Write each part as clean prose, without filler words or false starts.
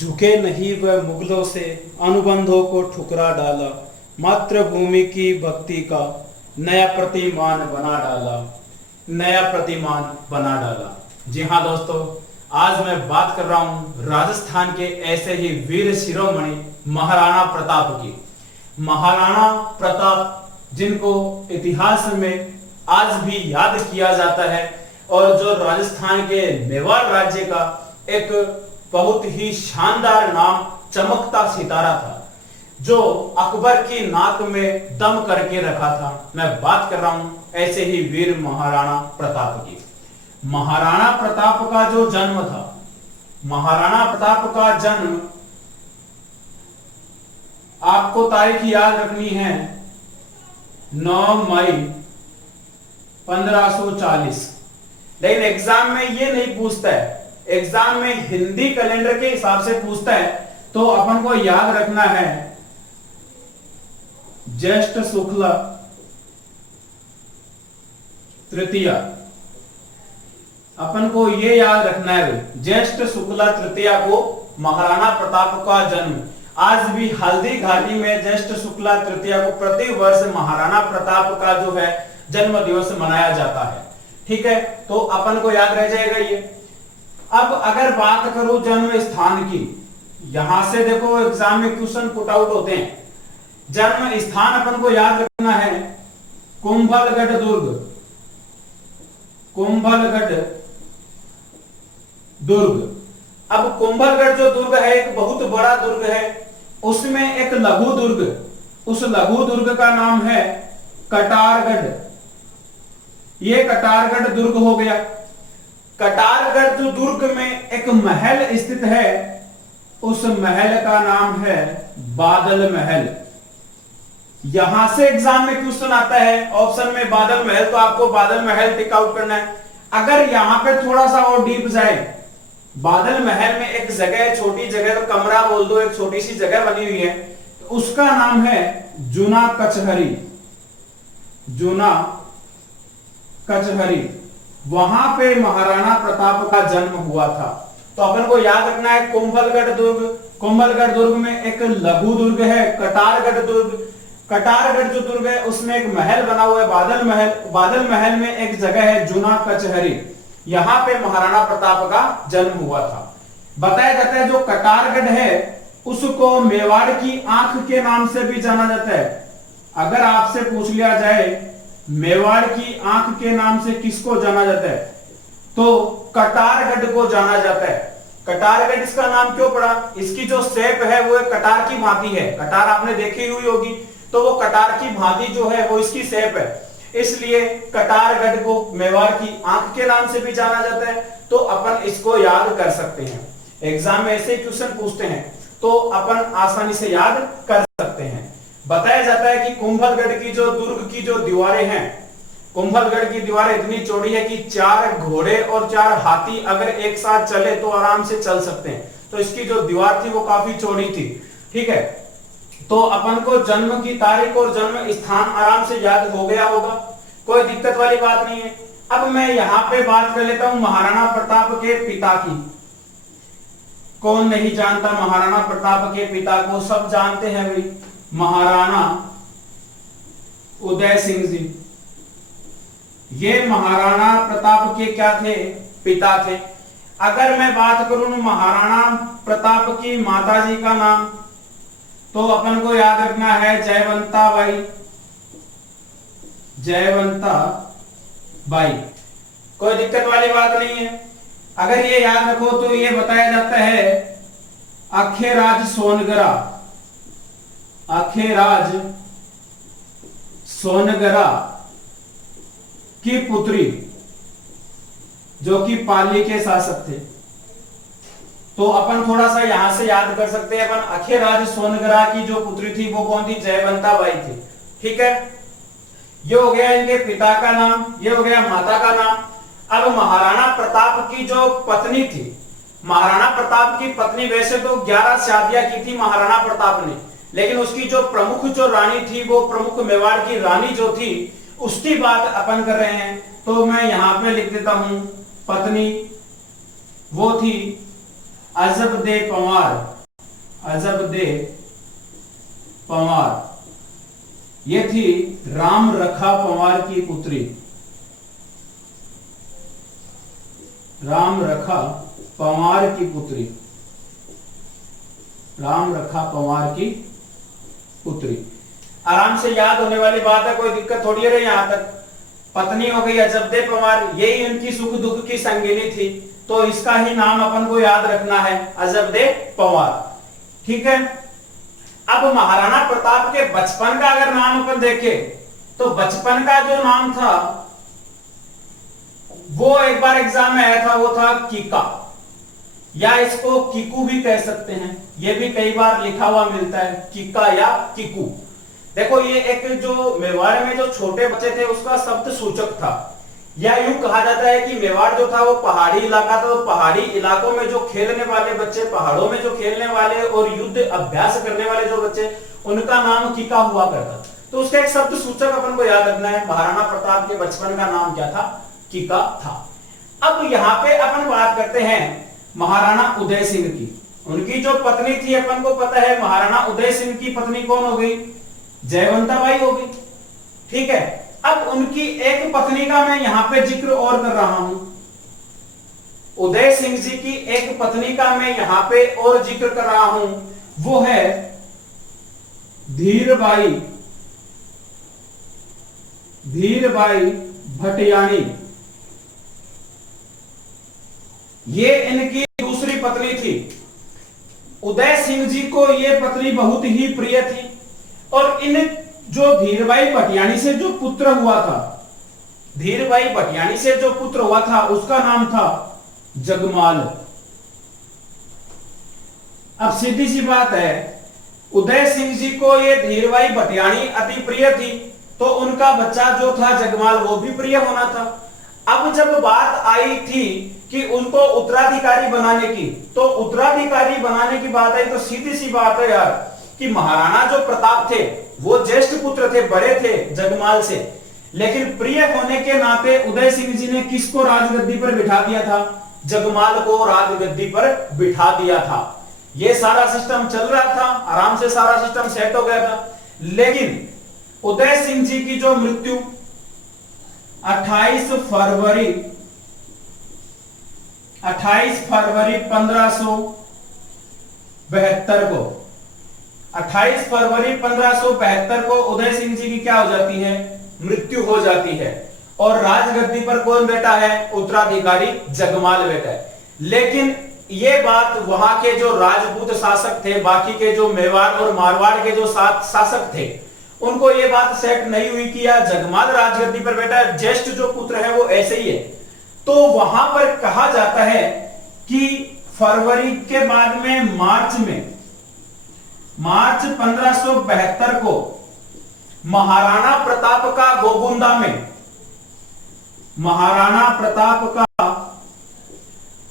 झुके नहीं वह मुगलों से, अनुबंधों को ठुकरा डाला, मातृभूमि की भक्ति का नया प्रतिमान बना डाला, नया प्रतिमान बना डाला। जी हाँ दोस्तों, आज मैं बात कर रहा हूं राजस्थान के ऐसे ही वीर शिरोमणि महाराणा प्रताप की। महाराणा प्रताप जिनको इतिहास में आज भी याद किया जाता है और जो राजस्थान के मेवाड़ राज्य का एक बहुत ही शानदार नाम, चमकता सितारा था, जो अकबर की नाक में दम करके रखा था। मैं बात कर रहा हूं ऐसे ही वीर महाराणा प्रताप की। महाराणा प्रताप का जो जन्म था, महाराणा प्रताप का जन्म, आपको तारीख याद रखनी है 9 मई 1540। लेकिन एग्जाम में ये नहीं पूछता है, एग्जाम में हिंदी कैलेंडर के हिसाब से पूछता है, तो अपन को याद रखना है ज्येष्ठ शुक्ल तृतीया। अपन को ये याद रखना है ज्येष्ठ शुक्ल तृतीया को महाराणा प्रताप का जन्म। आज भी हल्दी घाटी में ज्येष्ठ शुक्ल तृतीया को प्रति वर्ष महाराणा प्रताप का जो है जन्म दिवस मनाया जाता है। ठीक है, तो अपन को याद रह जाएगा ये। अब अगर बात करूं जन्म स्थान की, यहां से देखो एग्जाम में क्वेश्चन पुट आउट होते हैं। जन्म स्थान अपन को याद रखना है कुंभलगढ़ दुर्ग। कुंभलगढ़ दुर्ग। अब कुंभलगढ़ जो दुर्ग है एक बहुत बड़ा दुर्ग है, उसमें एक लघु दुर्ग, उस लघु दुर्ग का नाम है कटारगढ़। ये कटारगढ़ दुर्ग हो गया। कटारगढ़ जो दुर्ग में एक महल स्थित है, उस महल का नाम है बादल महल। यहां से एग्जाम में क्वेश्चन आता है ऑप्शन में बादल महल, तो आपको बादल महल टिक आउट करना है। अगर यहां पे थोड़ा सा और डीप जाए, बादल महल में एक जगह है, छोटी जगह, तो कमरा बोल दो, एक छोटी सी जगह बनी हुई है, उसका नाम है जूना कचहरी। जूना कचहरी, वहां पे महाराणा प्रताप का जन्म हुआ था। तो अपन को याद रखना है कुंभलगढ़ दुर्ग। कुंभलगढ़ दुर्ग में एक लघु दुर्ग है कटारगढ़ दुर्ग। कटारगढ़ जो दुर्ग है उसमें एक महल बना हुआ है बादल महल। बादल महल में एक जगह है जूना कचहरी, यहां पे महाराणा प्रताप का जन्म हुआ था। बताया जाता है जो कटारगढ़ है उसको मेवाड़ की आंख के नाम से भी जाना जाता है। अगर आपसे पूछ लिया जाए मेवाड़ की आंख के नाम से किसको जाना जाता है, तो कटारगढ़ को जाना जाता है। कटारगढ़ इसका नाम क्यों पड़ा? इसकी जो शेप है वो कटार की भांति है। कटार आपने देखी हुई होगी, तो वो कटार की भांति जो है वो इसकी शेप है, इसलिए कटारगढ़ को मेवाड़ की आंख के नाम से भी जाना जाता है। तो अपन इसको याद कर सकते हैं, एग्जाम में ऐसे क्वेश्चन पूछते हैं तो अपन आसानी से याद कर सकते हैं। बताया जाता है कि कुंभलगढ़ की जो दुर्ग की जो दीवारें हैं, कुंभलगढ़ की दीवारें इतनी चौड़ी है कि 4 घोड़े और 4 हाथी अगर एक साथ चले तो आराम से चल सकते हैं। तो इसकी जो दीवार थी वो काफी चौड़ी थी। ठीक है, तो अपन को जन्म की तारीख और जन्म स्थान आराम से याद हो गया होगा, कोई दिक्कत वाली बात नहीं है। अब मैं यहां पे बात कर लेता हूं महाराणा प्रताप के पिता की। कौन नहीं जानता महाराणा प्रताप के पिता को? सब जानते हैं भाई, महाराणा उदय सिंह जी। ये महाराणा प्रताप के क्या थे? पिता थे। अगर मैं बात करूं महाराणा प्रताप की माताजी का नाम, तो अपन को याद रखना है जयवंता बाई। जयवंता बाई, कोई दिक्कत वाली बात नहीं है। अगर ये याद रखो तो ये बताया जाता है अखेराज सोनगरा। अखेराज सोनगरा की पुत्री, जो कि पाली के शासक थे। तो अपन थोड़ा सा यहां से याद कर सकते हैं अपन, अखेराज सोनगरा की जो पुत्री थी वो कौन थी? जयवंता बाई थी। ठीक है, ये हो गया इनके पिता का नाम, ये हो गया माता का नाम। अब महाराणा प्रताप की जो पत्नी थी, महाराणा प्रताप की पत्नी, वैसे तो 11 शादियां की थी महाराणा प्रताप ने, लेकिन उसकी जो प्रमुख जो रानी थी, वो प्रमुख मेवाड़ की रानी जो थी, उसकी बात अपन कर रहे हैं। तो मैं यहां पे लिख देता हूं पत्नी, वो थी अजब दे पंवार। अजबदे पंवार, ये थी राम रखा पंवार की पुत्री। राम रखा पंवार की पुत्री, राम रखा पंवार की पुत्री। आराम से याद होने वाली बात है, कोई दिक्कत थोड़ी है। यहां तक पत्नी हो गई अजबदे पंवार, यही उनकी सुख दुख की संगिनी थी, तो इसका ही नाम अपन को याद रखना है, अजबदे पंवार। ठीक है। अब महाराणा प्रताप के बचपन का अगर नाम अपन देखें तो बचपन का जो नाम था वो एक बार एग्जाम में आया था, वो था कीका, या इसको कीकू भी कह सकते हैं। ये भी कई बार लिखा हुआ मिलता है, कीका या कीकू। देखो ये एक जो मेवाड़ में जो छोटे बच्चे थे उसका शब्द सूचक था, या यूं कहा जाता है कि मेवाड़ जो था वो पहाड़ी इलाका था, तो पहाड़ी इलाकों में जो खेलने वाले बच्चे, पहाड़ों में जो खेलने वाले और युद्ध अभ्यास करने वाले जो बच्चे, उनका नाम कीका हुआ करता। तो उसका एक शब्द सूचक अपन को याद रखना है। महाराणा प्रताप के बचपन का नाम क्या था? कीका था। अब यहाँ पे अपन बात करते हैं महाराणा उदय सिंह की। उनकी जो पत्नी थी अपन को पता है, महाराणा उदय सिंह की पत्नी कौन हो गई? जयवंता बाई हो गई। ठीक है। अब उनकी एक पत्नी का मैं यहां पे जिक्र और कर रहा हूं। उदय सिंह जी की एक पत्नी का मैं यहां पे और जिक्र कर रहा हूं, वो है धीरबाई, धीरबाई भटियाणी। ये इनकी दूसरी पत्नी थी। उदय सिंह जी को ये पत्नी बहुत ही प्रिय थी, और इन जो धीरबाई भटियाणी से जो पुत्र हुआ था, धीरबाई भटियाणी से जो पुत्र हुआ था उसका नाम था जगमाल। अब सीधी सी बात है, उदय सिंह जी को ये धीरबाई भटियाणी अति प्रिय थी, तो उनका बच्चा जो था जगमाल वो भी प्रिय होना था। अब जब बात आई थी कि उनको उत्तराधिकारी बनाने की, तो उत्तराधिकारी बनाने की बात आई तो सीधी सी बात है यार कि महाराणा जो प्रताप थे वो ज्येष्ठ पुत्र थे, बड़े थे जगमाल से, लेकिन प्रिय होने के नाते उदय सिंह जी ने किसको राजगद्दी पर बिठा दिया था? जगमाल को राजगद्दी पर बिठा दिया था। ये सारा सिस्टम चल रहा था, आराम से सारा सिस्टम सेट हो गया था। लेकिन उदय सिंह जी की जो मृत्यु 28 फरवरी 1572 को, 28 फरवरी 1572 को उदय सिंह जी की क्या हो जाती है? मृत्यु हो जाती है। और राजगद्दी पर कौन बैठा है? उत्तराधिकारी जगमाल बैठा है। लेकिन ये बात वहां के जो राजपूत शासक थे, बाकी के जो मेवाड़ और मारवाड़ के जो शासक थे, उनको ये बात सेट नहीं हुई कि यार जगमाल राजगद्दी पर बैठा है, ज्येष्ठ जो पुत्र है वो ऐसे ही है। तो वहां पर कहा जाता है कि फरवरी के बाद में मार्च 1572 को महाराणा प्रताप का गोगुंदा में, महाराणा प्रताप का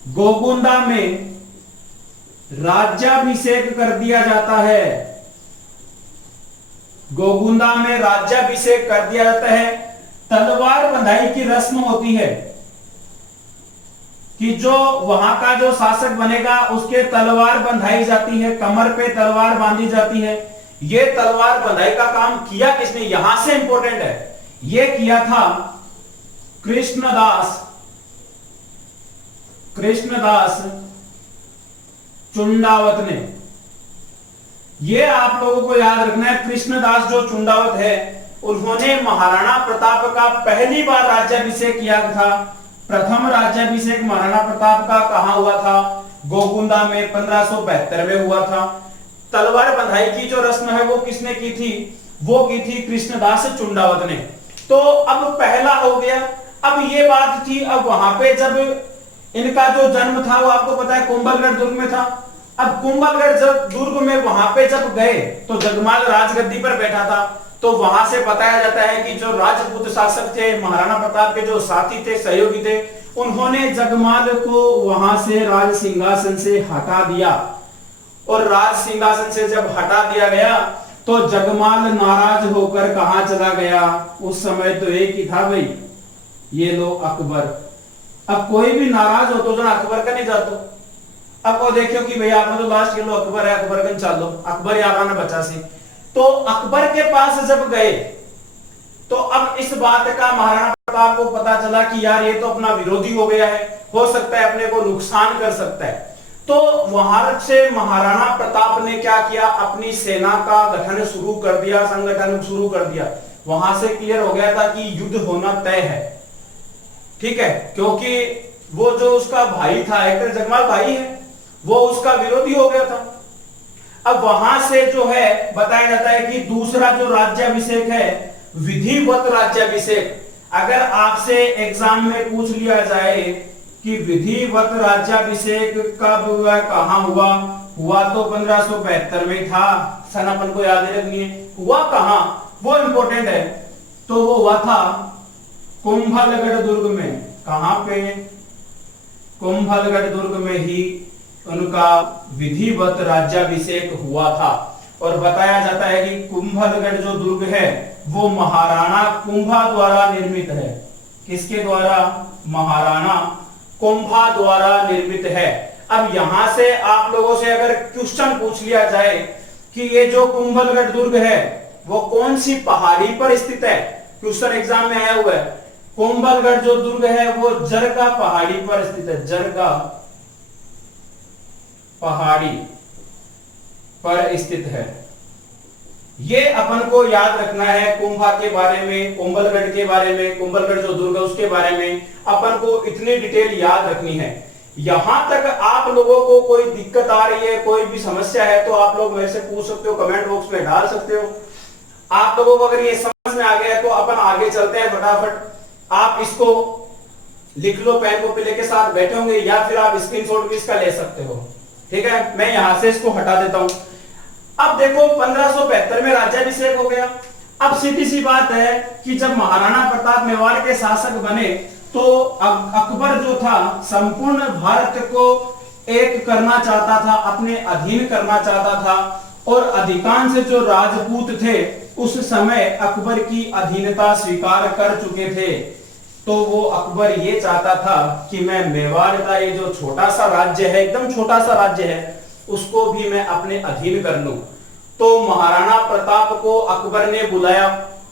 गोगुंदा में राज्याभिषेक कर दिया जाता है। गोगुंदा में राज्याभिषेक कर दिया जाता है। तलवार बंधाई की रस्म होती है कि जो वहां का जो शासक बनेगा उसके तलवार बंधाई जाती है, कमर पे तलवार बांधी जाती है। ये तलवार बंधाई का काम किया किसने? यहां से इंपॉर्टेंट है, ये किया था कृष्णदास चुंडावत ने। ये आप लोगों को याद रखना है, कृष्णदास जो चुंडावत है, उन्होंने महाराणा प्रताप का पहली बार राज्याभिषेक किया था। प्रथम राज्याभिषेक महाराणा प्रताप का कहां हुआ था? गोगुंदा में 1572 में हुआ था। तलवार बंधाई की जो रस्म है वो किसने की थी? वो की थी कृष्णदास चुंडावत ने। तो अब पहला हो गया। अब ये बात थी, अब वहां पे जब इनका जो जन्म था वो आपको पता है कुंभलगढ़ दुर्ग में था। अब कुंभलगढ़ दुर्ग में वहां पे जब गए तो जगमाल राजगद्दी पर बैठा था, तो वहां से बताया जाता है कि जो राजपूत शासक थे, महाराणा प्रताप के जो साथी थे, सहयोगी थे, उन्होंने जगमाल को वहां से राज सिंहासन से हटा दिया। और राज सिंहासन से जब हटा दिया गया तो जगमाल नाराज होकर कहां चला गया? उस समय तो एक ही था भाई, ये लो अकबर। अब कोई भी नाराज हो तो जरा अकबर का नहीं जातो। अब वो देखियो कि भैया आपने तो लास्ट किलो अकबर है, अकबर गंज चलो, अकबर यहाँ ने बचा सी। तो अकबर के पास जब गए तो अब इस बात का महाराणा प्रताप को पता चला कि यार ये तो अपना विरोधी हो गया है, हो सकता है अपने को नुकसान कर सकता है। तो वहां से महाराणा प्रताप ने क्या किया, अपनी सेना का गठन शुरू कर दिया, संगठन शुरू कर दिया। वहां से क्लियर हो गया था कि युद्ध होना तय है, ठीक है, क्योंकि वो जो उसका भाई था, एक जगमाल भाई है, वो उसका विरोधी हो गया था। अब वहां से जो है बताया जाता है कि दूसरा जो राज्याभिषेक है, विधिवत राज्याभिषेक। अगर आपसे एग्जाम में पूछ लिया जाए कि विधिवत राज्याभिषेक कब हुआ, कहां हुआ, हुआ तो 1572 में था, सन अपन को याद रखनी है, हुआ कहां वो इंपॉर्टेंट है। तो वो हुआ था कुंभलगढ़ दुर्ग में। कहां पे? कुंभलगढ़ दुर्ग में ही उनका विधिवत राज्याभिषेक हुआ था। और बताया जाता है कि कुंभलगढ़ जो दुर्ग है वो महाराणा कुंभा द्वारा निर्मित है। किसके द्वारा? महाराणा कुंभा द्वारा निर्मित है। अब यहां से आप लोगों से अगर क्वेश्चन पूछ लिया जाए कि ये जो कुंभलगढ़ दुर्ग है वो कौन सी पहाड़ी पर स्थित है, क्वेश्चन एग्जाम में आया हुआ है, कुंभलगढ़ जो दुर्ग है वो जरगा पहाड़ी पर स्थित है, जरगा पहाड़ी पर स्थित है। ये अपन को याद रखना है कुंभा के बारे में, कुंभलगढ़ के बारे में, कुंभलगढ़ जो दुर्ग है उसके बारे में अपन को इतनी डिटेल याद रखनी है। यहां तक आप लोगों को कोई दिक्कत आ रही है, कोई भी समस्या है तो आप लोग मेरे से पूछ सकते हो, कमेंट बॉक्स में डाल सकते हो। आप लोगों को अगर ये समझ में आ गया है तो अपन आगे चलते हैं फटाफट। आप इसको लिख लो, पेन कॉपी लेके साथ बैठे होंगे, या फिर आप स्क्रीनशॉट भी इसका ले सकते हो, ठीक है। मैं यहां से इसको हटा देता हूं। अब देखो 1572 में राज्याभिषेक हो गया। अब सीधी सी बात है कि जब महाराणा प्रताप मेवाड़ के शासक बने तो अकबर जो था संपूर्ण भारत को एक करना चाहता था, अपने अधीन करना चाहता था। और अधिकांश जो राजपूत थे उस समय अकबर की अधीनता स्वीकार कर चुके थे। तो वो अकबर ये चाहता था कि मैं मेवाड़ का ये जो छोटा सा राज्य है, एकदम छोटा सा राज्य है, उसको भी मैं अपने अधीन कर लूं। तो महाराणा प्रताप को अकबर ने बुलाया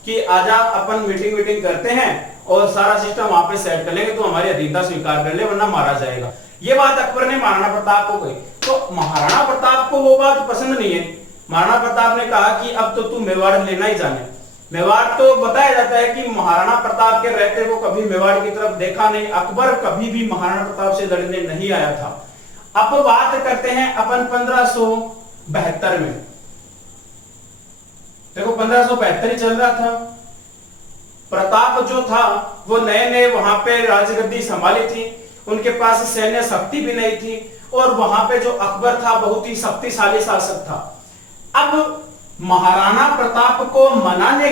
कि आजा अपन मीटिंग करते हैं और सारा सिस्टम वहां पे सेट कर लेंगे, तो हमारी अधीनता स्वीकार कर ले वरना मारा जाएगा। ये बात अकबर ने महाराणा प्रताप को कही। तो महाराणा प्रताप को वो बात पसंद नहीं है। महाराणा प्रताप ने कहा कि अब तो तू मेवाड़ लेना ही जाने। मेवाड़ तो बताया जाता है कि महाराणा प्रताप के रहते वो कभी मेवाड़ की तरफ देखा नहीं, अकबर कभी भी महाराणा प्रताप से लड़ने नहीं आया था। अब बात करते हैं अपन 1572 में। देखो 1572 ही चल रहा था। प्रताप जो था वो नए नए वहां पे राजगद्दी संभाली थी, उनके पास सैन्य शक्ति भी नहीं थी, और वहां पे जो अकबर था बहुत ही शक्तिशाली शासक था। अब महाराणा प्रताप को मनाने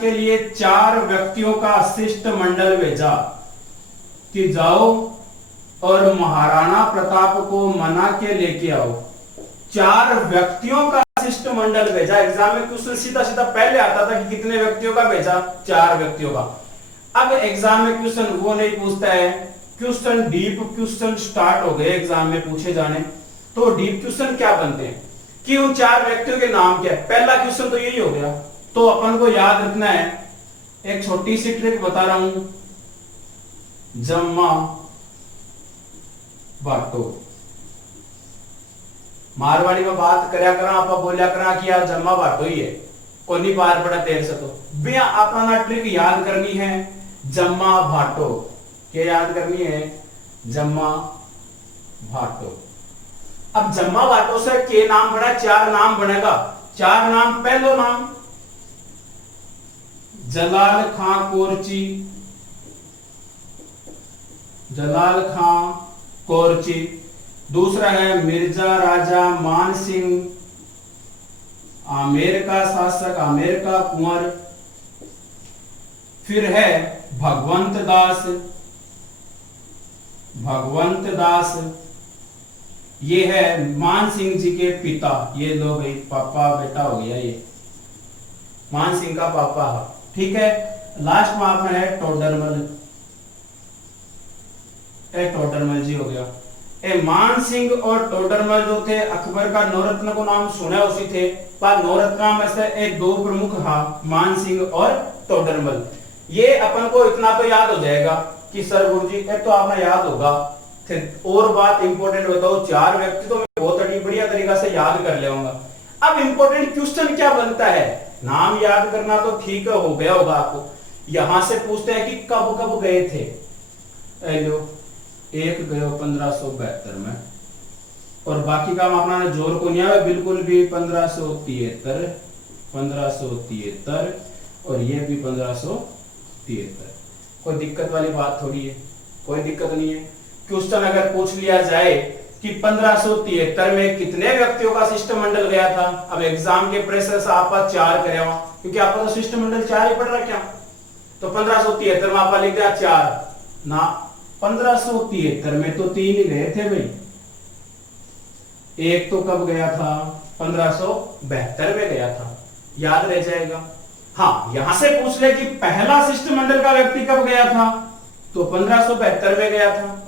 के लिए 4 व्यक्तियों का शिष्टमंडल भेजा कि जाओ और महाराणा प्रताप को मना के लेके आओ। 4 व्यक्तियों का शिष्टमंडल भेजा। एग्जाम में क्वेश्चन सीधा सीधा पहले आता था कि कितने व्यक्तियों का भेजा, 4 व्यक्तियों का। अब एग्जाम में क्वेश्चन वो नहीं पूछता है, क्वेश्चन डीप क्वेश्चन स्टार्ट हो गए एग्जाम में पूछे जाने। तो डीप क्वेश्चन क्या बनते हैं कि उन 4 व्यक्तियों के नाम क्या है। पहला क्वेश्चन तो यही हो गया। तो अपन को याद रखना है, एक छोटी सी ट्रिक बता रहा हूं, जम्मा बाटो। मारवाड़ी में बात करया करा, आप बोलिया करा कि यार जम्मा बाटो ही है, कोई नहीं पार पड़ा तेर से। तो भैया अपना ट्रिक याद करनी है, जम्मा भाटो। क्या याद करनी है? जम्मा भाटो। अब जम्मा भाटो से के नाम बना, 4 नाम बनेगा। 4 नाम, पहलो नाम जलाल खां कोरची, जलाल खां कोरची। दूसरा है मिर्जा राजा मान सिंह, आमेर का शासक, आमेर का कुंवर। फिर है भगवंत दास, भगवंत दास ये है मान सिंह जी के पिता। ये लो भाई, पापा बेटा हो गया, ये मान सिंह का पापा, ठीक है। लास्ट में आपने है टोडरमल, टोडरमल जी हो गया। ए मान सिंह और टोडरमल जो थे अकबर का नौरत्न को नाम सुना उसी थे, पर नौरत्न में से एक दो प्रमुख हा मान सिंह और टोडरमल। ये अपन को इतना तो याद हो जाएगा कि सर गुरुजी एक तो आपने याद होगा थे, और बात इंपॉर्टेंट बताओ, चार व्यक्ति तो मैं बहुत बढ़िया तरीका से याद कर लेऊंगा। अब इंपॉर्टेंट क्वेश्चन क्या बनता है, नाम याद करना तो ठीक हो गया होगा आपको, यहां से पूछते हैं कि कब कब गए थे। एक गए 1572 में, और बाकी काम अपना जोर को नहीं आया बिल्कुल भी 1573 और ये भी 1573। कोई दिक्कत वाली बात थोड़ी है, कोई दिक्कत नहीं है। क्वेश्चन अगर पूछ लिया जाए कि 1573 में कितने व्यक्तियों का शिष्टमंडल गया था, अब एग्जाम के प्रेशर से आप 4 करे क्योंकि आपका तो शिष्टमंडल 4 ही पढ़ रहा क्या, तो 1573 में आप लिख दिया 4 ना, 1573 में तो 3 ही गए थे भाई, एक तो कब गया था 1572 में गया था, याद रह जाएगा। हाँ, यहां से पूछ ले कि पहला शिष्टमंडल का व्यक्ति कब गया था, तो 1572 में गया था।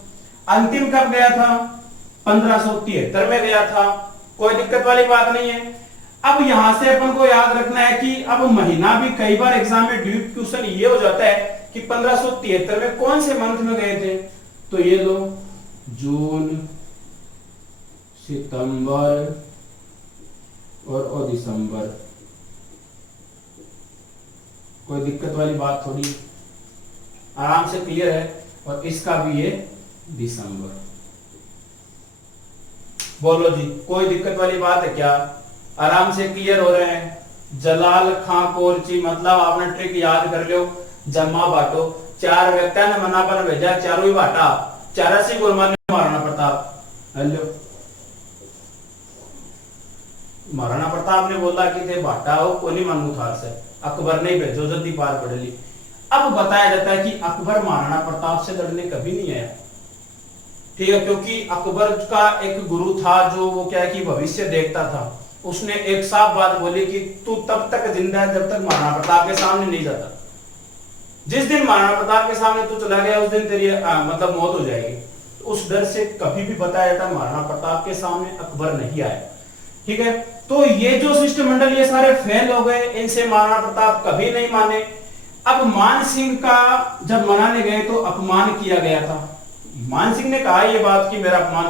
अंतिम कब गया था, 1573 में गया था, कोई दिक्कत वाली बात नहीं है। अब यहां से अपन को याद रखना है कि अब महीना भी कई बार एग्जाम में ड्यूट क्वेश्चन ये हो जाता है कि 1573 में कौन से मंथ में गए थे, तो ये लो जून, सितंबर और दिसंबर, कोई दिक्कत वाली बात थोड़ी, आराम से क्लियर है। और इसका भी ये दिसंबर, बोलो जी कोई दिक्कत वाली बात है क्या, आराम से क्लियर हो रहे हैं। जलाल खां कोरची, मतलब आपने ट्रिक याद कर लो, जम्मा बांटो, 4 व्यक्तियों ने मना पर भेजा, चारों ही बांटा, 84 गुरमान महाराणा प्रताप। हेलो, महाराणा प्रताप ने बोला कि थे बांटा हो को नहीं मानू था से, अकबर ने भेजो जल्दी पार पड़ ली। अब बताया जाता है कि अकबर महाराणा प्रताप से लड़ने कभी नहीं आया, ठीक है, क्योंकि अकबर का एक गुरु था जो वो क्या है कि भविष्य देखता था, उसने एक साफ बात बोली कि तू तब तक जिंदा है जब तक महाराणा प्रताप के सामने नहीं जाता, जिस दिन महाराणा प्रताप के सामने तू चला गया उस दिन तेरी मतलब मौत हो जाएगी। तो उस डर से कभी भी बताया जाता महाराणा प्रताप के सामने अकबर नहीं आया, ठीक है। तो ये जो शिष्टमंडल ये सारे फेल हो गए, इनसे महाराणा प्रताप कभी नहीं माने। अब मान सिंह का जब मनाने गए तो अपमान किया गया था, मान सिंह ने कहा ये बात कि मेरा अपमान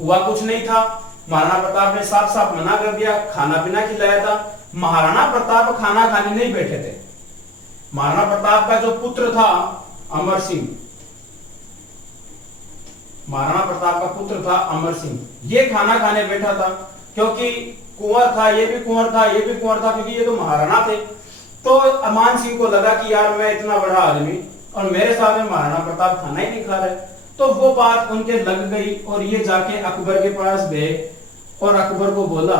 हुआ कुछ नहीं था, महाराणा प्रताप ने साफ साफ मना कर दिया, खाना पीना खिलाया था। महाराणा प्रताप खाना खाने नहीं बैठे थे, महाराणा प्रताप का जो पुत्र था अमर सिंह, महाराणा प्रताप का पुत्र था अमर सिंह, ये खाना खाने बैठा था, क्योंकि कुंवर था, ये भी कुंवर था, ये भी कुंवर था, क्योंकि ये तो महाराणा थे। तो अमान सिंह को लगा कि यार मैं इतना बड़ा आदमी और मेरे साथ में महाराणा प्रताप खाना ही नहीं खा रहे, तो वो बात उनके लग गई और ये जाके अकबर के पास गए और अकबर को बोला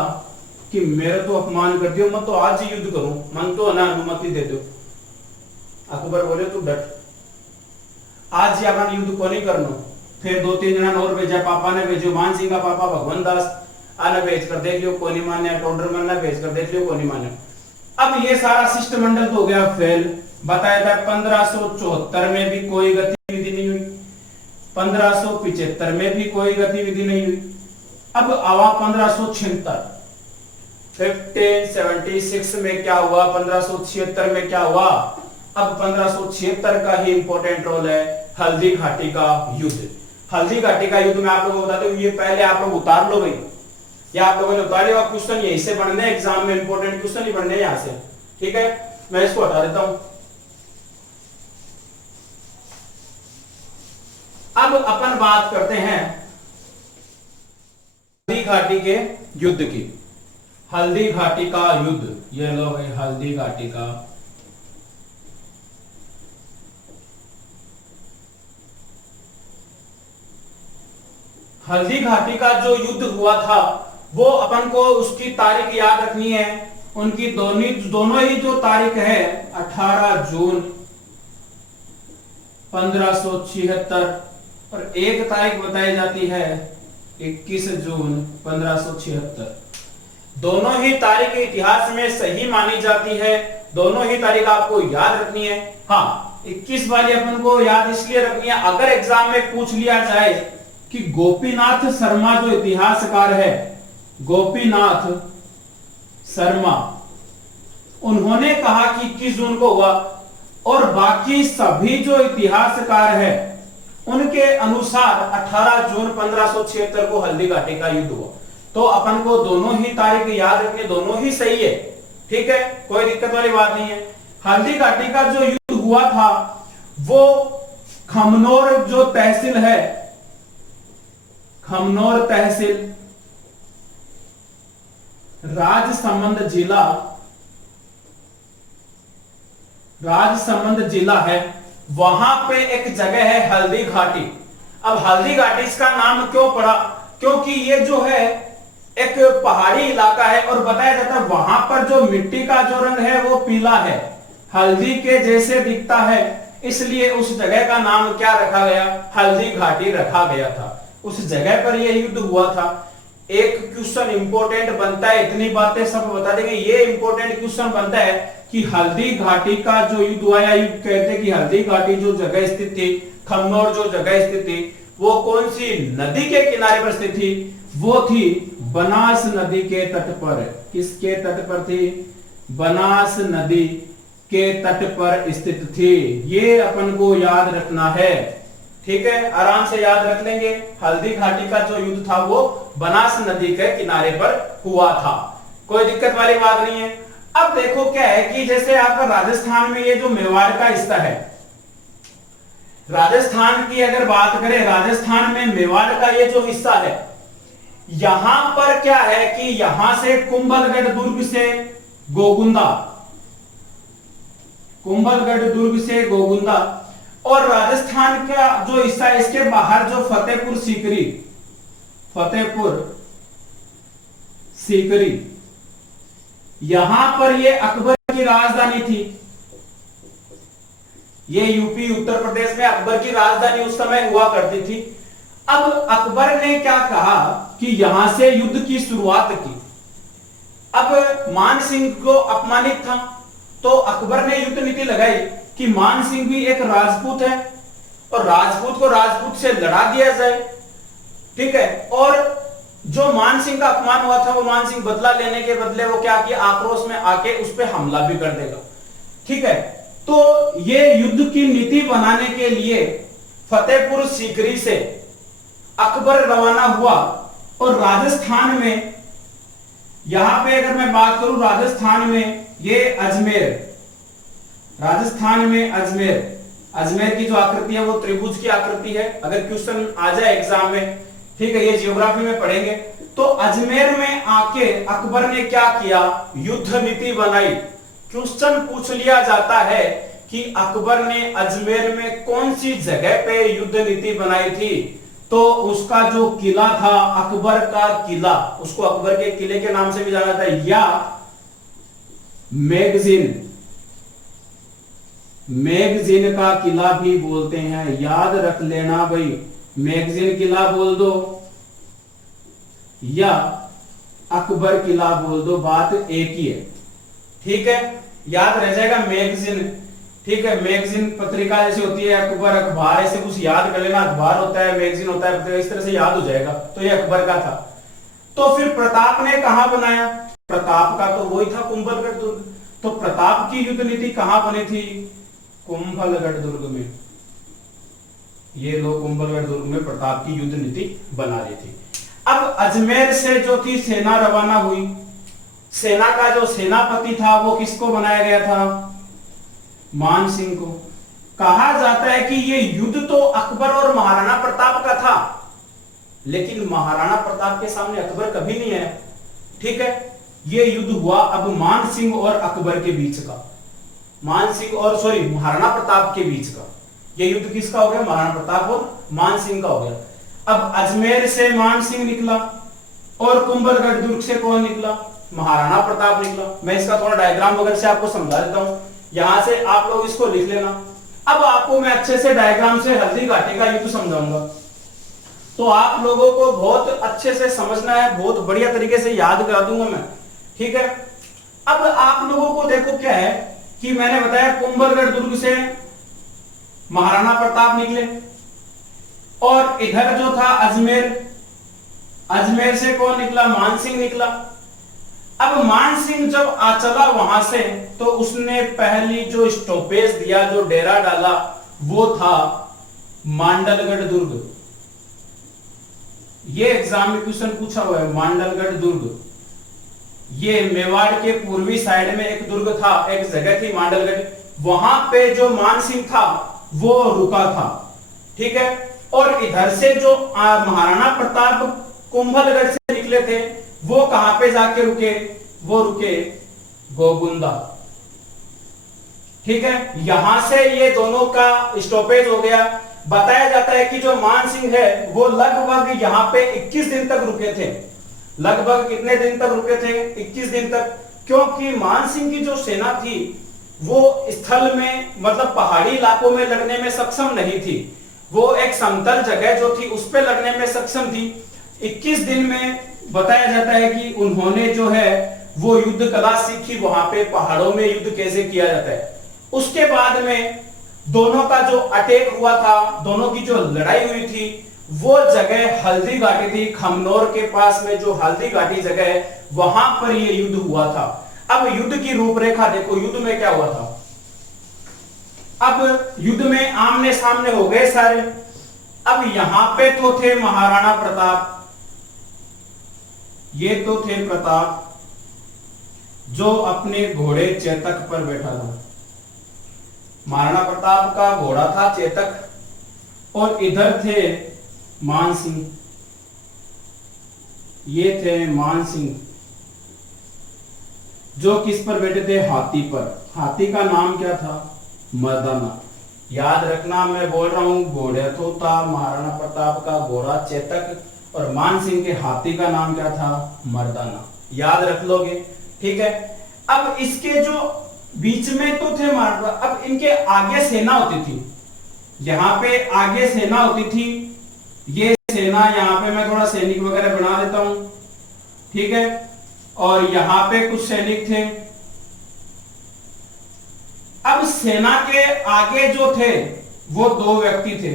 कि मेरा तो अपमान कर दियो, मैं तो आज ही युद्ध करूं, मन तो ना अनुमति दे दो। अकबर बोले तू डट, आज ही अपन युद्ध को नहीं करना। फिर 2-3 जन और भेजा, पापा ने भेजो, मान सिंह का पापा भगवान दास आने भेज कर देख लियो को नहीं माने, टोडरमल ने भेज कर देख लियो को नहीं माने। अब ये सारा शिष्टमंडल तो हो गया फेल। बताया था 1574 में भी कोई गतिविधि नहीं हुई, 1575 में भी कोई गतिविधि नहीं हुई। अब आवा 1576, 1576 में क्या हुआ, 1576 में क्या हुआ। अब 1576 का ही इंपॉर्टेंट रोल है हल्दी घाटी का युद्ध। हल्दी घाटी का युद्ध में आप लोगों को बताते हूँ, ये पहले आप लोग उतार लो भाई, या आप लोगों ने उतार लिया। क्वेश्चन यहीं से बनने एग्जाम में, इंपॉर्टेंट क्वेश्चन ही बनने यहाँ से, ठीक है। मैं इसको हटा देता हूं। अब अपन बात करते हैं हल्दी घाटी के युद्ध की। हल्दी घाटी का युद्ध, ये लो भाई हल्दी घाटी का हल्दी घाटी का जो युद्ध हुआ था वो अपन को उसकी तारीख याद रखनी है। उनकी दोनों ही जो तारीख है 18 जून 1576 और एक तारीख बताई जाती है 21 जून 1576। दोनों ही तारीख इतिहास में सही मानी जाती है, दोनों ही तारीख आपको याद रखनी है। हाँ, 21 वाली अपन को याद इसलिए रखनी है, अगर एग्जाम में पूछ लिया जाए कि गोपीनाथ शर्मा जो इतिहासकार है, गोपीनाथ शर्मा, उन्होंने कहा कि 21 जून को हुआ, और बाकी सभी जो इतिहासकार है उनके अनुसार 18 जून 1576 को हल्दी घाटी का युद्ध हुआ। तो अपन को दोनों ही तारीख याद रखने, दोनों ही सही है, ठीक है, कोई दिक्कत वाली बात नहीं है। हल्दी घाटी का जो युद्ध हुआ था वो खमनोर जो तहसील है, खमनोर तहसील, राजसमंद जिला, राजसमंद जिला है, वहां पे एक जगह है हल्दी घाटी। अब हल्दी घाटी इसका नाम क्यों पड़ा? क्योंकि ये जो है एक पहाड़ी इलाका है और बताया जाता है वहां पर जो मिट्टी का जो रंग है वो पीला है, हल्दी के जैसे दिखता है, इसलिए उस जगह का नाम क्या रखा गया? हल्दी घाटी रखा गया था। उस जगह पर यह युद्ध हुआ था। एक क्वेश्चन इंपॉर्टेंट बनता है, इतनी बातें सब बता देंगे, ये इंपॉर्टेंट क्वेश्चन बनता है कि हल्दी घाटी का जो युद्ध हुआ, या युद्ध कहते हैं कि हल्दी घाटी जो जगह स्थित थी, खमनोर जो जगह स्थित थी, वो कौन सी नदी के किनारे पर स्थित थी? वो थी बनास नदी के तट पर। किसके तट पर थी? बनास नदी के तट पर स्थित थी। ये अपन को याद रखना है, ठीक है, आराम से याद रख लेंगे। हल्दी घाटी का जो युद्ध था वो बनास नदी के किनारे पर हुआ था, कोई दिक्कत वाली बात नहीं है। अब देखो क्या है कि जैसे आपका राजस्थान में ये जो मेवाड़ का हिस्सा है, राजस्थान की अगर बात करें, राजस्थान में मेवाड़ का ये जो हिस्सा है, यहां पर क्या है कि यहां से कुंभलगढ़ दुर्ग से गोगुंदा, कुंभलगढ़ दुर्ग से गोगुंदा, और राजस्थान का जो हिस्सा है इसके बाहर जो फतेहपुर सीकरी, फतेहपुर सीकरी, यहां पर ये अकबर की राजधानी थी। ये यूपी उत्तर प्रदेश में अकबर की राजधानी उस समय हुआ करती थी। अब अकबर ने क्या कहा कि यहां से युद्ध की शुरुआत की। अब मान सिंह को अपमानित था तो अकबर ने युद्ध नीति लगाई कि मान सिंह भी एक राजपूत है और राजपूत को राजपूत से लड़ा दिया जाए, ठीक है। और जो मान सिंह का अपमान हुआ था वो मान सिंह बदला लेने के बदले वो क्या किया, आक्रोश में आके उस पर हमला भी कर देगा, ठीक है। तो ये युद्ध की नीति बनाने के लिए फतेहपुर सीकरी से अकबर रवाना हुआ और राजस्थान में, यहां पे अगर मैं बात करूं राजस्थान में, ये अजमेर, राजस्थान में अजमेर, अजमेर की जो आकृति है वो त्रिभुज की आकृति है। अगर क्वेश्चन आ जाए एग्जाम में, ठीक है, ये जियोग्राफी में पढ़ेंगे। तो अजमेर में आके अकबर ने क्या किया, युद्ध नीति बनाई। क्वेश्चन पूछ लिया जाता है कि अकबर ने अजमेर में कौन सी जगह पे युद्ध नीति बनाई थी, तो उसका जो किला था अकबर का किला, उसको अकबर के किले के नाम से भी जाना था, या मैगजीन, मैगजीन का किला भी बोलते हैं, याद रख लेना भाई, मैगजीन किला बोल दो या अकबर किला बोल दो, बात एक ही है, ठीक है, याद रह जाएगा मैगजीन, ठीक है। मैगजीन पत्रिका जैसे होती है, अकबर अखबार, ऐसे कुछ याद कर लेना, अखबार होता है, मैगजीन होता है, इस तरह से याद हो जाएगा। तो ये अकबर का था। तो फिर प्रताप ने कहां बनाया, प्रताप का तो वही था कुंभलगढ़ दुर्ग। तो प्रताप की युद्ध नीति कहां बनी थी, कुंभलगढ़ दुर्ग में। ये लोग कुंभलगढ़ दुर्ग में प्रताप की युद्ध नीति बना रही थी। अब अजमेर से जो थी सेना रवाना हुई, सेना का जो सेनापति था वो किसको बनाया गया था, मान सिंह को। कहा जाता है कि ये युद्ध तो अकबर और महाराणा प्रताप का था, लेकिन महाराणा प्रताप के सामने अकबर कभी नहीं आया, ठीक है। ये युद्ध हुआ अब मान सिंह और अकबर के बीच का, मान सिंह और सॉरी महाराणा प्रताप के बीच का। ये युद्ध किसका हो गया, महाराणा प्रताप और मान सिंह का हो गया। अब अजमेर से मान सिंह निकला और कुंभलगढ़ दुर्ग से कौन निकला, महाराणा प्रताप निकला। मैं इसका थोड़ा डायग्राम वगैरह से आपको समझा देता हूं, यहां से आप लोग इसको लिख लेना। अब आपको मैं अच्छे से डायग्राम से हल्दी घाटी का युद्ध समझाऊंगा, तो आप लोगों को बहुत अच्छे से समझना है, बहुत बढ़िया तरीके से याद करा दूंगा मैं, ठीक है। अब आप लोगों को देखो क्या है कि मैंने बताया कुंभलगढ़ दुर्ग से महाराणा प्रताप निकले, और इधर जो था अजमेर, अजमेर से कौन निकला? मानसिंह निकला। अब मानसिंह जब चला वहां से, तो उसने पहली जो स्टॉपेज दिया, जो डेरा डाला, वो था मांडलगढ़ दुर्ग। ये एग्जाम में क्वेश्चन पूछा हुआ है, मांडलगढ़ दुर्ग। ये मेवाड़ के पूर्वी साइड में एक दुर्ग था, एक जगह थी मांडलगढ़, वहां पे जो मानसिंह था वो रुका था। ठीक है। और इधर से जो महाराणा प्रताप कुंभलगढ़ से निकले थे, वो कहां पे जाके रुके? वो रुके गोगुंदा। ठीक है। यहां से ये दोनों का स्टॉपेज हो गया। बताया जाता है कि जो मानसिंह है वो लगभग यहां पे 21 दिन तक रुके थे। लगभग कितने दिन तक रुके थे? 21 दिन तक। क्योंकि मानसिंह की जो सेना थी वो स्थल में, मतलब पहाड़ी इलाकों में लड़ने में सक्षम नहीं थी। वो एक समतल जगह जो थी उस पे लड़ने में सक्षम थी। 21 दिन में बताया जाता है कि उन्होंने जो है वो युद्ध कला सीखी, वहां पे पहाड़ों में युद्ध कैसे किया जाता है। उसके बाद में दोनों का जो अटैक हुआ था, दोनों की जो लड़ाई हुई थी, वो जगह हल्दी घाटी थी। खमनोर के पास में जो हल्दी घाटी जगह है, वहां पर ये युद्ध हुआ था। अब युद्ध की रूपरेखा देखो, युद्ध में क्या हुआ था। अब युद्ध में आमने सामने हो गए सारे। अब यहां पे तो थे महाराणा प्रताप, ये तो थे प्रताप जो अपने घोड़े चेतक पर बैठा था। महाराणा प्रताप का घोड़ा था चेतक, और इधर थे मानसिंह, ये थे मानसिंह जो किस पर बैठे थे? हाथी पर। हाथी का नाम क्या था? मर्दाना। याद रखना, मैं बोल रहा हूं घोड़े तो था महाराणा प्रताप का घोड़ा चेतक, और मानसिंह के हाथी का नाम क्या था? मर्दाना। याद रख लोगे। ठीक है। अब इसके जो बीच में तो थे महाराणा, अब इनके आगे सेना होती थी। यहां पे आगे सेना होती थी, ये सेना, यहां पे मैं थोड़ा सैनिक वगैरह बना देता हूं। ठीक है। और यहां पे कुछ सैनिक थे। अब सेना के आगे जो थे वो दो व्यक्ति थे।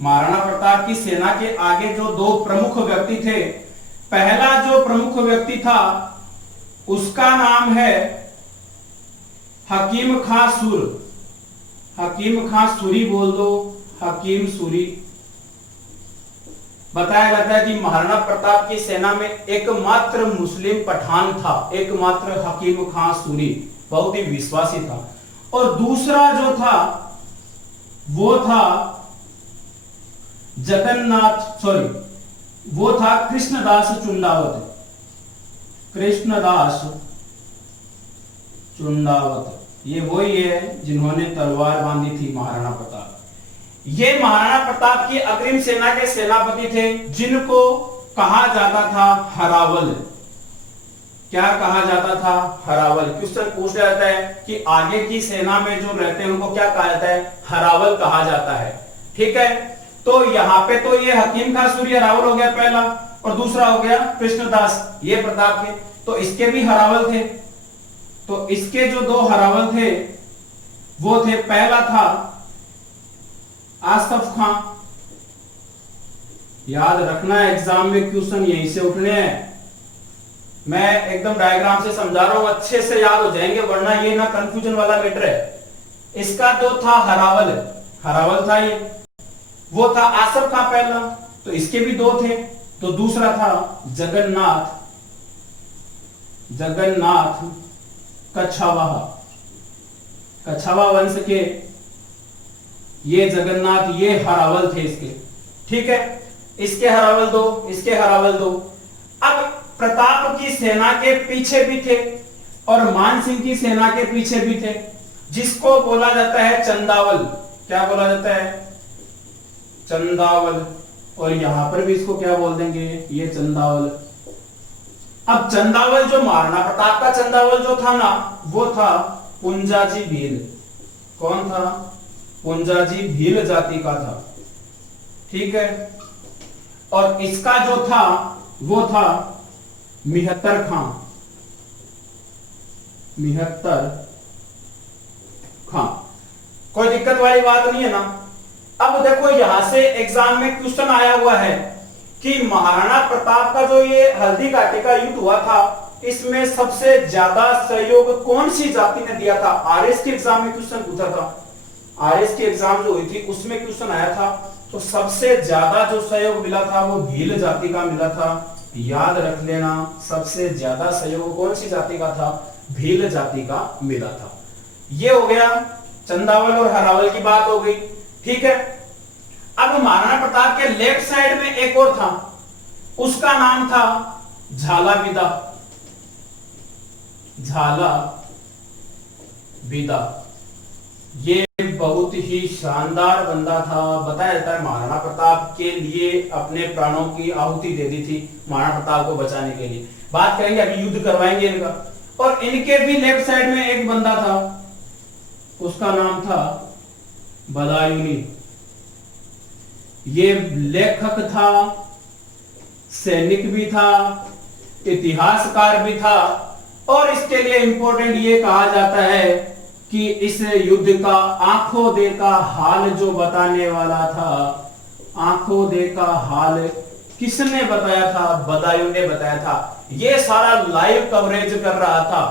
महाराणा प्रताप की सेना के आगे जो दो प्रमुख व्यक्ति थे, पहला जो प्रमुख व्यक्ति था उसका नाम है हकीम खां सुर। हकीम खां सुरी बोल दो, हकीम सुरी। बताया जाता है कि महाराणा प्रताप की सेना में एकमात्र मुस्लिम पठान था, एकमात्र हकीम खां सुरी, बहुत ही विश्वासी था। और दूसरा जो था वो था वो था कृष्णदास चुंडावत। कृष्णदास चुंडावत ये वही है जिन्होंने तलवार बांधी थी महाराणा प्रताप। ये महाराणा प्रताप की अग्रिम सेना के सेनापति थे, जिनको कहा जाता था हरावल। क्या कहा जाता था? हरावल। क्वेश्चन पूछा जाता है कि आगे की सेना में जो रहते हैं उनको क्या कहा जाता है? हरावल कहा जाता है। ठीक है। तो यहां पे तो ये हकीम खां सूरी हरावल हो गया पहला, और दूसरा हो गया कृष्णदास, ये प्रताप के, तो इसके भी हरावल थे। तो इसके जो दो हरावल थे वो थे, पहला था आसफ खां। याद रखना, एग्जाम में क्वेश्चन यहीं से उठने हैं। मैं एकदम डायग्राम से समझा रहा हूं, अच्छे से याद हो जाएंगे, वरना ये ना कंफ्यूजन वाला मैटर है। इसका जो था हरावल, हरावल था ये, वो था आसफ खां पहला, तो इसके भी दो थे। तो दूसरा था जगन्नाथ, जगन्नाथ कछावाहा, कछावा वंश के ये जगन्नाथ, ये हरावल थे इसके। ठीक है। इसके हरावल दो, इसके हरावल दो। अब प्रताप की सेना के पीछे भी थे और मानसिंह की सेना के पीछे भी थे, जिसको बोला जाता है चंदावल। क्या बोला जाता है? चंदावल। और यहां पर भी इसको क्या बोल देंगे? ये चंदावल। अब चंदावल, जो महाराणा प्रताप का चंदावल जो था ना, वो था पुंजाजी भील। कौन था? पुंजाजी भील जाति का था। ठीक है। और इसका जो था वो था मिहत्तर खां, मिहत्तर खां। कोई दिक्कत वाली बात नहीं है ना? अब देखो यहां से एग्जाम में क्वेश्चन आया हुआ है कि महाराणा प्रताप का जो ये हल्दी घाटी का युद्ध हुआ था, इसमें सबसे ज्यादा सहयोग कौन सी जाति ने दिया था। आरएस के एग्जाम में क्वेश्चन पूछा था, आरएस की एग्जाम जो हुई थी उसमें क्वेश्चन आया था, तो सबसे ज्यादा जो सहयोग मिला था वो भील जाति का मिला था। याद रख लेना, सबसे ज्यादा सहयोग कौन सी जाति का था, भील जाति का मिला था। ये हो गया चंदावल और हरावल की बात हो गई, ठीक है। अब महाराणा प्रताप के लेफ्ट साइड में एक और था, उसका नाम था झालाविदा। झालाविदा ये बहुत ही शानदार बंदा था। बताया जाता है महाराणा प्रताप के लिए अपने प्राणों की आहुति दे दी थी, महाराणा प्रताप को बचाने के लिए। बात करेंगे, अभी युद्ध करवाएंगे इनका। और इनके भी लेफ्ट साइड में एक बंदा था, उसका नाम था बदायूनी। ये लेखक था, सैनिक भी था, इतिहासकार भी था, और इसके लिए इंपॉर्टेंट ये कहा जाता है कि इस युद्ध का आंखों देखा हाल जो बताने वाला था, आंखों देखा हाल किसने बताया था, बदायूं ने बताया था। ये सारा लाइव कवरेज कर रहा था।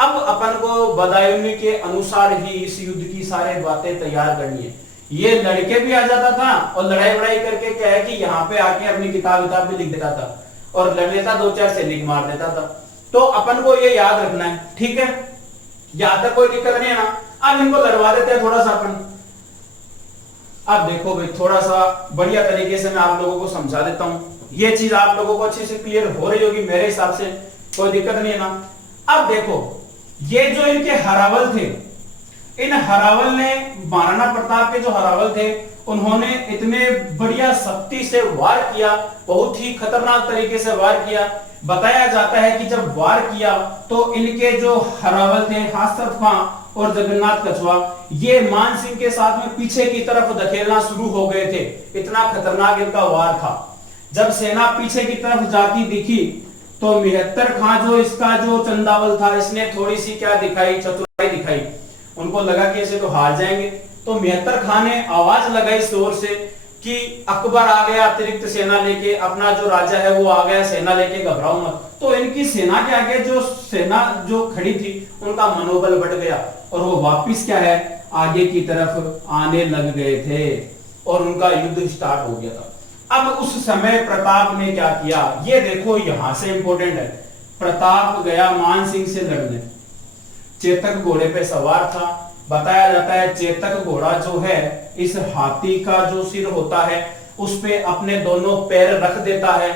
अब अपन को बदायूं के अनुसार ही इस युद्ध की सारी बातें तैयार करनी है। ये लड़के भी आ जाता था और लड़ाई वड़ाई करके क्या है कि यहाँ पे आके अपनी किताब भी लिख देता था और लड़ लेता, 2-4 सैनिक मार देता था। तो अपन को ये याद रखना है, ठीक है, यहां तक कोई दिक्कत नहीं है ना। अब इनको लड़वा देते हैं थोड़ा सा अपन। अब देखो भाई, थोड़ा सा बढ़िया तरीके से मैं आप लोगों को समझा देता हूं। ये चीज आप लोगों को अच्छे से क्लियर हो रही होगी मेरे हिसाब से, कोई दिक्कत नहीं है ना। अब देखो, ये जो इनके हरावल थे, इन हरावल ने, महाराणा प्रताप के जो हरावल थे, उन्होंने इतने बढ़िया शक्ति से वार किया, बहुत ही खतरनाक तरीके से वार किया। बताया जाता है कि जब वार किया तो इनके जो हरावल थे, हासर खां और जगन्नाथ कछवा, ये मान सिंह के साथ में पीछे की तरफ धकेलना शुरू हो गए थे। इतना खतरनाक इनका वार था। जब सेना पीछे की तरफ जाती दिखी तो मेहतर खां, जो इसका जो चंदावल था, इसने थोड़ी सी क्या दिखाई, चतुराई दिखाई। उनको लगा कि ऐसे तो हार जाएंगे, तो मेहतर खां ने आवाज लगाई जोर से कि अकबर आ गया अतिरिक्त सेना लेके, अपना जो राजा है वो आ गया सेना लेके, घबराओ मत। तो इनकी सेना के आगे जो सेना जो खड़ी थी, उनका मनोबल बढ़ गया और वो वापिस क्या है, आगे की तरफ आने लग गए थे और उनका युद्ध स्टार्ट हो गया था। अब उस समय प्रताप ने क्या किया, ये देखो यहां से इंपॉर्टेंट है। प्रताप गया मान सिंह से लड़ने, चेतक घोड़े पे सवार था। बताया जाता है चेतक घोड़ा जो है, इस हाथी का जो सिर होता है उस पे अपने दोनों पैर रख देता है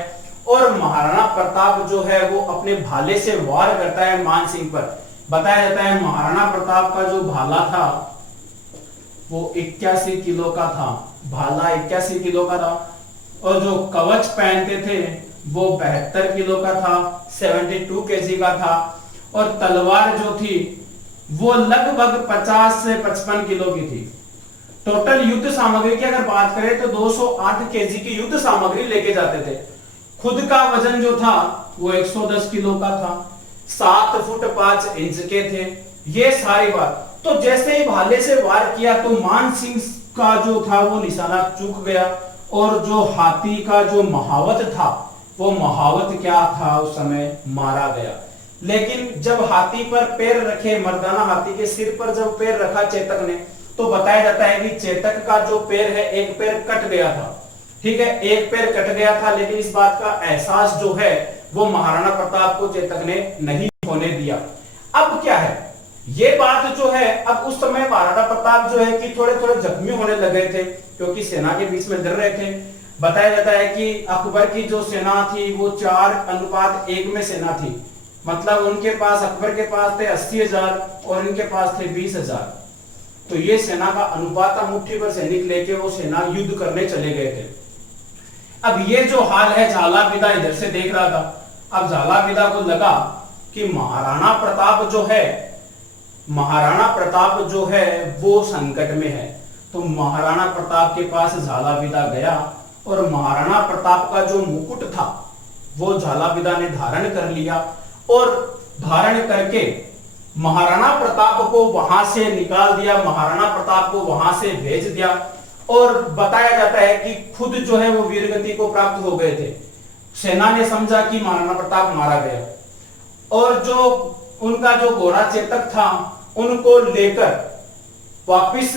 और महाराणा प्रताप जो है वो अपने भाले से वार करता है मान सिंह पर। बताया जाता है महाराणा प्रताप का जो भाला था वो 81 किलो का था, भाला 81 किलो का था, और जो कवच पहनते थे वो 72 किलो का था, 72 केजी का था, और तलवार जो थी वो लगभग 50 से 55 किलो की थी। टोटल युद्ध सामग्री की अगर बात करें तो 208 केजी की युद्ध सामग्री लेके जाते थे। खुद का वजन जो था वो 110 किलो का था, 7 फुट 5 इंच के थे। ये सारी बात, तो जैसे ही भाले से वार किया तो मान सिंह का जो था वो निशाना चूक गया और जो हाथी का जो महावत था वो महावत क्या था उस समय मारा गया। लेकिन जब हाथी पर पैर रखे, मर्दाना हाथी के सिर पर जब पैर रखा चेतक ने, तो बताया जाता है कि चेतक का जो पैर है, एक पैर कट गया था, ठीक है, एक पैर कट गया था। लेकिन इस बात का एहसास जो है वो महाराणा प्रताप को चेतक ने नहीं होने दिया। अब क्या है, ये बात जो है, अब उस समय महाराणा प्रताप जो है कि थोड़े थोड़े जख्मी होने लगे थे क्योंकि सेना के बीच में डर रहे थे। बताया जाता है कि अकबर की जो सेना थी वो 4:1 में सेना थी, मतलब उनके पास, अकबर के पास थे 80,000 और इनके पास थे 20,000। तो ये सेना का अनुपात था, मुट्ठी भर सैनिक लेके वो सेना युद्ध करने चले गए थे। अब ये जो हाल है, झालाविदा इधर से देख रहा था। अब झालाविदा को लगा कि महाराणा प्रताप जो है वो संकट में है। तो महाराणा प्रताप के पास झालाविदा गया और महाराणा प्रताप का जो मुकुट था वो झालाविदा ने धारण कर लिया और धारण करके महाराणा प्रताप को वहां से निकाल दिया, महाराणा प्रताप को वहां से भेज दिया और बताया जाता है कि खुद जो है वो वीरगति को प्राप्त हो गए थे। सेना ने समझा कि महाराणा प्रताप मारा गया, और जो उनका जो घोड़ा चेतक था उनको लेकर वापिस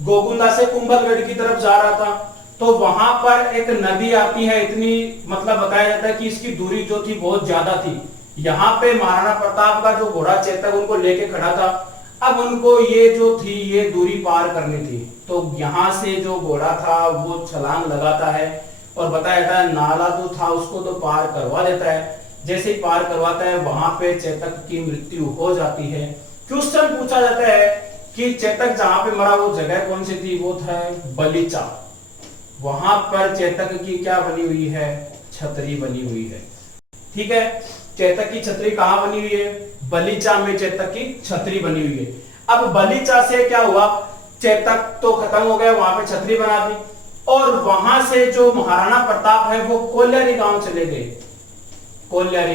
गोगुंदा से कुंभलगढ़ की तरफ जा रहा था। तो वहां पर एक नदी आती है, इतनी मतलब बताया जाता है कि इसकी दूरी जो थी बहुत ज्यादा थी। यहाँ पे महाराणा प्रताप का जो घोड़ा चेतक उनको लेके खड़ा था, अब उनको ये जो थी ये दूरी पार करनी थी। तो यहाँ से जो घोड़ा था वो छलांग लगाता है और बताया जाता है नाला जो था उसको तो पार करवा देता है। जैसे ही पार करवाता है वहां पे चेतक की मृत्यु हो जाती है। क्वेश्चन पूछा जाता है कि चेतक जहां पे मरा वो जगह कौन सी थी, वो था बलीचा। वहां पर चेतक की क्या बनी हुई है, छतरी बनी हुई है। ठीक है, चेतक की छतरी कहां बनी हुई है, बलीचा में चेतक की छतरी बनी हुई है। अब बलीचा से क्या हुआ, चेतक तो खत्म हो गया, वहां पे छतरी बना दी, और वहां से जो महाराणा प्रताप है वो कोल्यारी गांव चले गए। कोल्यारी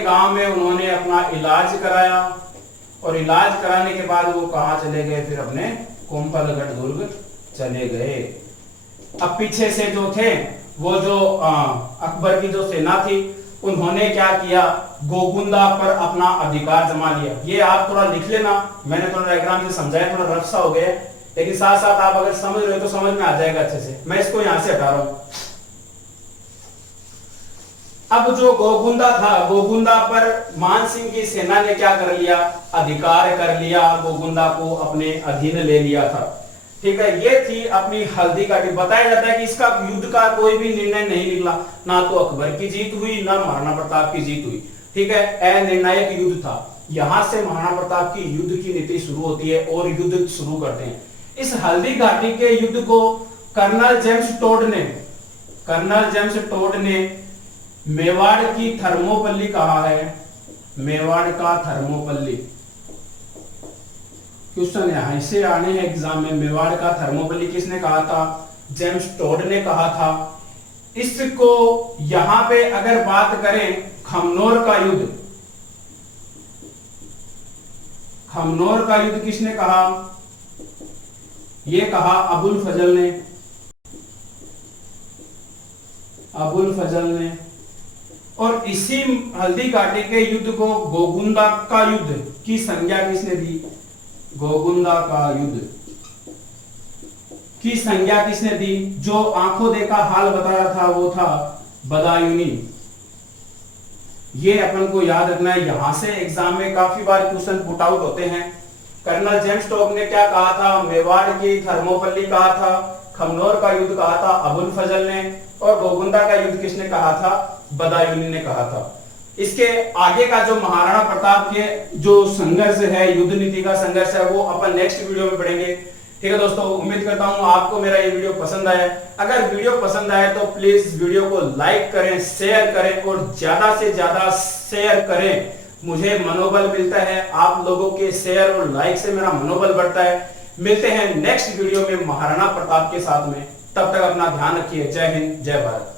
गांव में उन्होंने अपना इलाज कराया, और इलाज कराने के बाद वो कहां चले गए, फिर अपने कुंभलगढ़ दुर्ग चले गए। अब पीछे से जो थे वो जो अकबर की जो सेना थी उन्होंने क्या किया, गोगुंदा पर अपना अधिकार जमा लिया। ये आप थोड़ा लिख लेना, मैंने थोड़ा डायग्राम से समझाया, थोड़ा रफ सा हो गया, लेकिन साथ साथ आप अगर समझ रहे हो तो समझ में आ जाएगा अच्छे से। मैं इसको यहां से हटा रहा हूं। अब जो गोगुंदा था, गोगुंदा पर मान सिंह की सेना ने क्या कर लिया, अधिकार कर लिया, गोगुंदा को अपने अधीन ले लिया था। ठीक है, ये थी अपनी हल्दी घाटी। बताया जाता है कि इसका युद्ध का कोई भी निर्णय नहीं निकला, ना तो अकबर की जीत हुई ना महाराणा प्रताप की जीत हुई। ठीक है, अनिर्णायक युद्ध था। यहां से महाराणा प्रताप की युद्ध की नीति शुरू होती है और युद्ध शुरू करते हैं। इस हल्दी घाटी के युद्ध को कर्नल जेम्स टोड ने मेवाड़ की थर्मोपल्ली कहा है। मेवाड़ का थर्मोपल्ली क्वेश्चन यहां से आने हैं एग्जाम में। मेवाड़ का थर्मोपल्ली किसने कहा था, जेम्स टोड ने कहा था। इसको यहां पे अगर बात करें खमनोर का युद्ध किसने कहा, यह कहा अबुल फजल ने। और इसी हल्दी घाटी के युद्ध को गोगुंदा का युद्ध की संज्ञा किसने दी, गोगुंदा का युद्ध की संज्ञा किसने दी, जो आंखों देखा हाल बता रहा था वो था बदायूनी। ये अपन को याद रखना है, यहां से एग्जाम में काफी बार क्वेश्चन पुट आउट होते हैं। कर्नल जेम्स टोड ने क्या कहा था, मेवाड़ की थर्मोपल्ली कहा था, खमनोर का युद्ध कहा था अबुल फजल ने, और गोगुंदा का युद्ध किसने कहा था, बदायूनी ने कहा था। इसके आगे का जो महाराणा प्रताप के जो संघर्ष है, युद्ध नीति का संघर्ष है, वो अपन नेक्स्ट वीडियो में पढ़ेंगे। ठीक है दोस्तों, उम्मीद करता हूं आपको मेरा ये वीडियो पसंद आया। अगर वीडियो पसंद आए तो प्लीज वीडियो को लाइक करें, शेयर करें, और ज्यादा से ज्यादा शेयर करें। मुझे मनोबल मिलता है, आप लोगों के शेयर और लाइक से मेरा मनोबल बढ़ता है। मिलते हैं नेक्स्ट वीडियो में महाराणा प्रताप के साथ में, तब तक अपना ध्यान रखिए। जय हिंद, जय भारत।